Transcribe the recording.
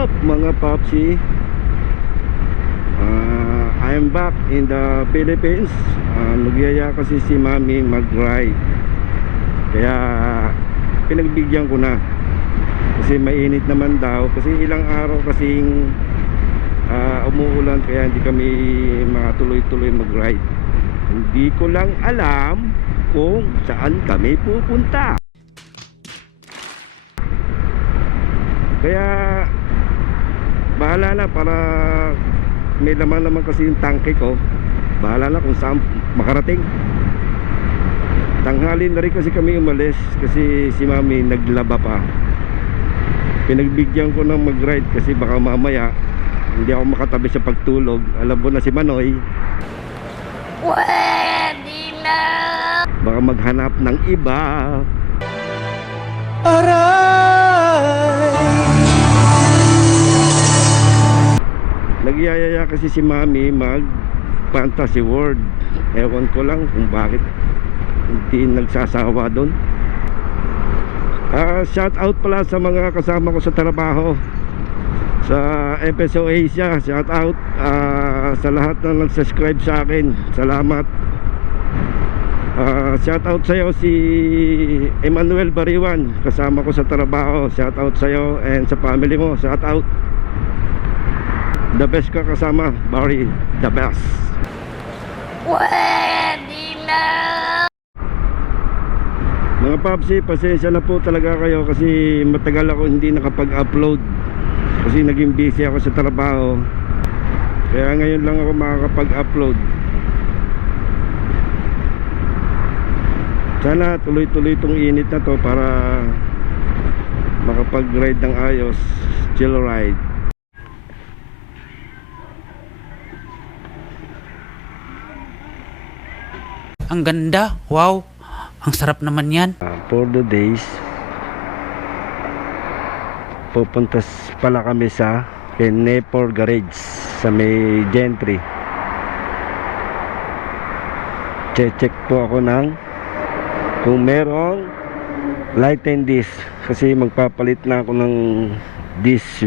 up mga popsi? I am back in the Philippines. Nagyaya kasi si mami mag-ride, kaya pinagbigyan ko na kasi mainit naman daw, kasi ilang araw kasing umuulan, kaya hindi kami makatuloy-tuloy mag-ride. Hindi ko lang alam kung saan kami pupunta, kaya bahala na, para may laman naman kasi yung tangke ko. Bahala na kung saan makarating. Tanghali na rin kasi kami umalis kasi si mami naglaba pa. Pinagbigyan ko ng mag-ride kasi baka mamaya hindi ako makatabi sa pagtulog. Alam mo na si Manoy, pwede na, baka maghanap ng iba. Nagyayaya kasi si mami mag Fantasy World. Ewan ko lang kung bakit hindi nagsasawa doon. Shout out pala sa mga kasama ko sa trabaho sa FSO Asia. Shout out sa lahat na nag-subscribe sa akin. Salamat. Shout out sa'yo si Emmanuel Bariwan, kasama ko sa trabaho. Shout out sa'yo and sa family mo. Shout out. The best ka kasama, Barry, the best. Pwede na. Mga papsi, pasensya na po talaga kayo kasi matagal ako hindi nakapag-upload kasi naging busy ako sa trabaho, kaya ngayon lang ako makakapag-upload. Sana tuloy-tuloy itong init na to para makapag-ride ng ayos, chill ride. Ang ganda, wow, ang sarap naman yan. For the days, pupunta pala kami sa Nepal Garage sa may Gentry. Check po ako ng kung merong light and disc kasi magpapalit na ako ng disc